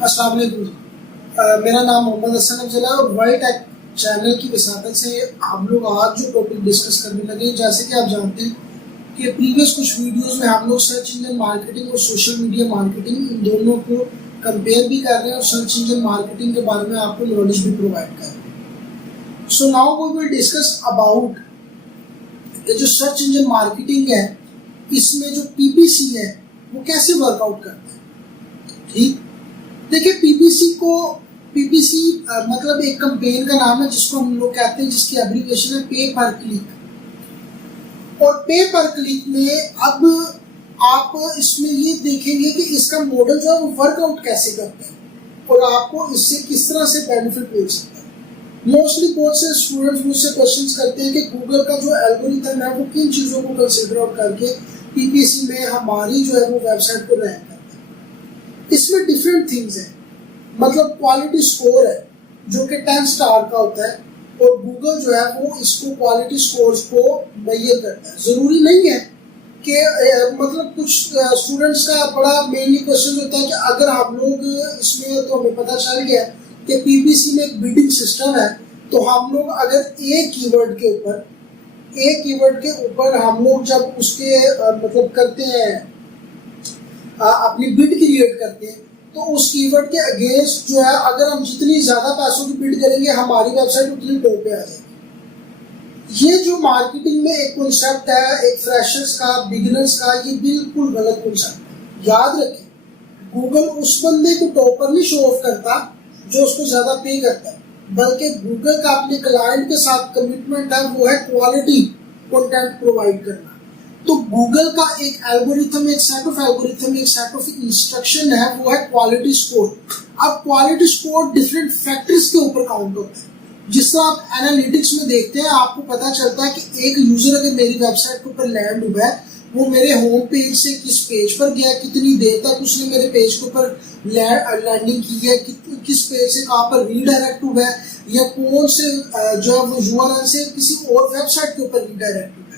अस्सलाम वालेकुम। मेरा नाम मोहम्मद हसन अफजल है और वर्ल्ड टेक चैनल की वसातत से हम लोग आज जो टॉपिक डिस्कस करने लगे, जैसे कि आप जानते हैं कि प्रीवियस कुछ वीडियोस में हम लोग सर्च इंजन मार्केटिंग और सोशल मीडिया मार्केटिंग इन दोनों को कंपेयर भी कर रहे हैं और सर्च इंजन मार्केटिंग के बारे में आपको नॉलेज भी प्रोवाइड कर रहे हैं। So now we will discuss about जो सर्च इंजन मार्केटिंग है, इसमें जो पीपीसी है वो कैसे वर्कआउट करता है। ठीक, देखिए पीपीसी मतलब एक कैंपेन का नाम है जिसको हम लोग कहते हैं, जिसकी एब्रीविएशन है पे पर क्लिक। और पे पर क्लिक में अब आप इसमें ये देखेंगे कि इसका मॉडल जो है वो वर्कआउट कैसे करता है और आपको इससे किस तरह से बेनिफिट मिल सकता है। मोस्टली बहुत से स्टूडेंट्स मुझसे क्वेश्चंस करते हैं कि गूगल का जो एल्गोरिथम है वो किन चीज़ों को कंसिडर आउट करके पीपीसी में हमारी जो है वो वेबसाइट को रैंक करता है। इसमें डिफरेंट थिंग्स हैं, मतलब क्वालिटी स्कोर है जो कि 10 स्टार का होता है और गूगल जो है वो इसको क्वालिटी स्कोर्स को मेजर करता है। ज़रूरी नहीं है कि मतलब कुछ स्टूडेंट्स का बड़ा मेनली क्वेश्चन होता है कि अगर हम लोग इसमें, तो हमें पता चल गया कि पीपीसी में एक बिडिंग सिस्टम है, तो हम लोग अगर एक कीवर्ड के ऊपर हम लोग जब उसके मतलब करते हैं अपनी बिड क्रिएट करते हैं, तो उस कीवर्ड के अगेंस्ट जो है अगर हम जितनी ज्यादा पैसों की बिड करेंगे हमारी वेबसाइट उतनी टॉप पे आ जाएगी। ये जो मार्केटिंग में एक कॉन्सेप्ट है, एक फ्रेशर्स का, बिगिनर्स का, ये बिल्कुल गलत कॉन्सेप्ट है। याद रखें, गूगल उस बंदे को टॉप पर नहीं शो ऑफ करता जो उसको ज्यादा पे करता है, बल्कि गूगल का अपने क्लाइंट के साथ कमिटमेंट है, वो है क्वालिटी कंटेंट प्रोवाइड करना। तो गूगल का एक एल्गोरिथम, एक सेट ऑफ इंस्ट्रक्शन है, वो है क्वालिटी स्कोर। अब क्वालिटी स्कोर डिफरेंट फैक्टर्स के ऊपर काउंट होता है। जिस तरह आप एनालिटिक्स में देखते हैं, आपको पता चलता है कि एक यूजर अगर मेरी वेबसाइट के ऊपर लैंड हुआ है, वो मेरे होम पेज से किस पेज पर गया, कितनी देर तक उसने मेरे पेज के ऊपर लैंडिंग की है, किस पेज से कहाँ पर रीडायरेक्ट हुआ है, या कौन से जो है वो यूआरएल से किसी और वेबसाइट के ऊपर रीडायरेक्ट हुआ है।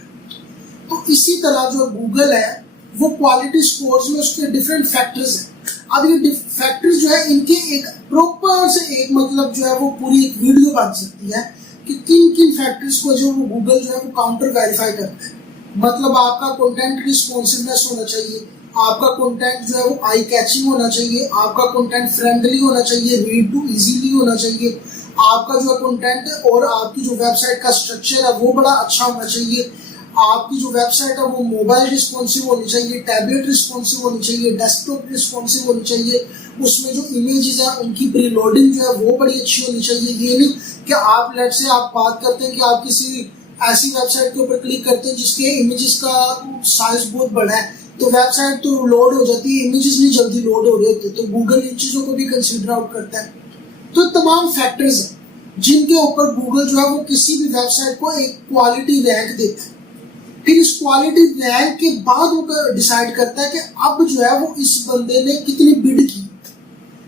तो इसी तरह जो गूगल है वो क्वालिटी स्कोर्स में उसके डिफरेंट फैक्टर्स हैं। अब ये फैक्टर्स जो है इनके एक प्रॉपर से एक मतलब जो है वो पूरी एक वीडियो बन सकती है कि किन किन फैक्टर्स को जो वो गूगल जो है वो काउंटर वेरीफाई करता है। मतलब आपका कंटेंट रिस्पॉन्सिवनेस होना चाहिए, आपका कंटेंट जो है वो आई कैचिंग होना चाहिए, आपका कंटेंट फ्रेंडली होना चाहिए, रीड टू इजीली होना चाहिए, आपका जो कंटेंट और आपकी जो वेबसाइट का स्ट्रक्चर है वो बड़ा अच्छा होना चाहिए, आपकी जो वेबसाइट है वो मोबाइल रिस्पॉन्सिव होनी चाहिए, टैबलेट रिस्पॉन्सिव होनी चाहिए, डेस्कटॉप रिस्पॉन्सिव होनी चाहिए, उसमें जो इमेजेस है उनकी प्रीलोडिंग जो है वो बड़ी अच्छी होनी चाहिए। ये नहीं कि आप लेट से आप बात करते हैं कि आप किसी ऐसी वेबसाइट के ऊपर क्लिक करते हैं जिसके इमेजेस का साइज बहुत बड़ा है, तो वेबसाइट तो लोड हो जाती है, इमेजेस नहीं जल्दी लोड हो रहे होते, तो गूगल इन चीज़ों को भी कंसिडर आउट करता है। तो तमाम फैक्टर्स हैं जिनके ऊपर गूगल जो है वो किसी भी वेबसाइट को एक क्वालिटी रैंक देता है। फिर इस क्वालिटी रैंक के बाद वो डिसाइड करता है कि अब जो है वो इस बंदे ने कितनी बिड की।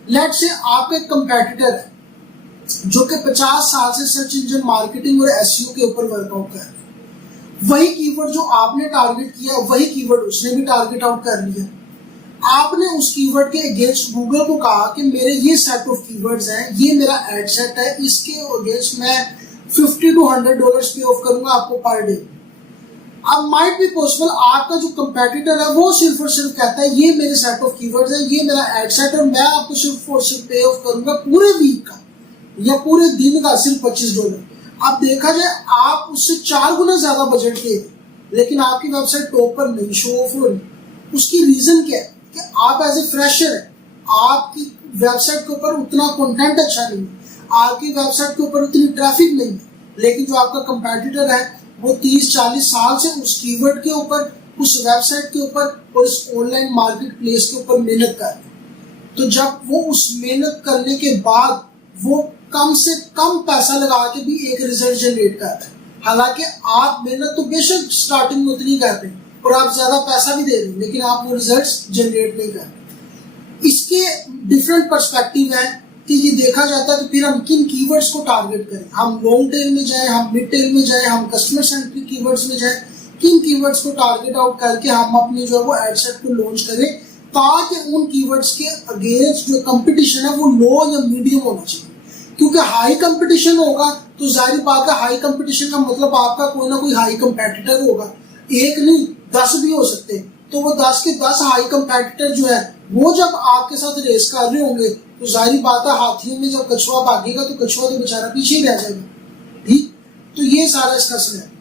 लेट से आपका एक कंपेटिटर है जो कि 50 साल से सर्च इंजन मार्केटिंग और एसईओ के ऊपर वर्कआउट कर रहा है। वही कीवर्ड जो आपने टारगेट किया, वही कीवर्ड उसने भी टारगेट आउट कर लिया। आपने उस कीवर्ड के अगेंस्ट गूगल को कहा कि मेरे ये सेट ऑफ कीवर्ड्स हैं, ये मेरा एड सेट है, इसके अगेंस्ट मैं $50 to $100 पे ऑफ करूंगा आपको पर डे। अब माइट बी पॉसिबल आपका जो कंपेटिटर है वो सिर्फ और सिर्फ कहता है ये मेरे सेट ऑफ कीवर्ड्स हैं, ये मेरा एड सेट है, मैं आपको सिर्फ और सिर्फ पे ऑफ करूंगा पूरे वीक का या पूरे दिन का सिर्फ $25। अब देखा जाए आप उससे 4 गुना ज्यादा बजट के, लेकिन आपकी वेबसाइट टॉप पर नहीं शो ऑफ हो रही। उसकी रीजन क्या है कि आप एज ए फ्रेशर है, आपकी वेबसाइट के ऊपर उतना कंटेंट अच्छा नहीं है, आपकी वेबसाइट के ऊपर उतनी ट्रैफिक नहीं है, लेकिन जो आपका कंपेटिटर है वो 30-40 साल से उस कीवर्ड के ऊपर, उस वेबसाइट के ऊपर और इस ऑनलाइन मार्केट प्लेस के ऊपर मेहनत कर रहे हैं। तो जब वो उस मेहनत करने के बाद वो कम से कम पैसा लगा के भी एक रिजल्ट जनरेट करता है, हालांकि आप मेहनत तो बेशक स्टार्टिंग में उतनी करते हैं और आप ज्यादा पैसा भी दे रहे हैं, लेकिन आप वो रिजल्ट्स जनरेट नहीं कर रहे। इसके डिफरेंट पर्सपेक्टिव है कि ये देखा जाता है कि फिर हम किन कीवर्ड्स को टारगेट करें, हम लॉन्ग टेल में जाएं, हम मिड टेल में जाएं, हम कस्टमर सेंट्रिक कीवर्ड्स में जाएं, किन कीवर्ड्स को टारगेट आउट करके हम अपने जो है वो एड सेट को लॉन्च करें था कि उन कीवर्ड्स के अगेंस्ट जो कंपटीशन है वो लो या मीडियम होना चाहिए, क्योंकि हाई कंपटीशन होगा तो जाहिर बात है हाई कंपटीशन का मतलब आपका कोई ना कोई हाई कंपेटिटर होगा, एक नहीं 10 भी हो सकते हैं। तो वो 10 के 10 हाई कंपेटिटर जो है वो जब आपके साथ रेस कर रहे होंगे तो जाहिर बात है हाथियों में जब कछुआ भागेगा तो कछुआ तो बेचारा पीछे ही रह जाएगा। ठीक, तो ये सारा इसका असर है।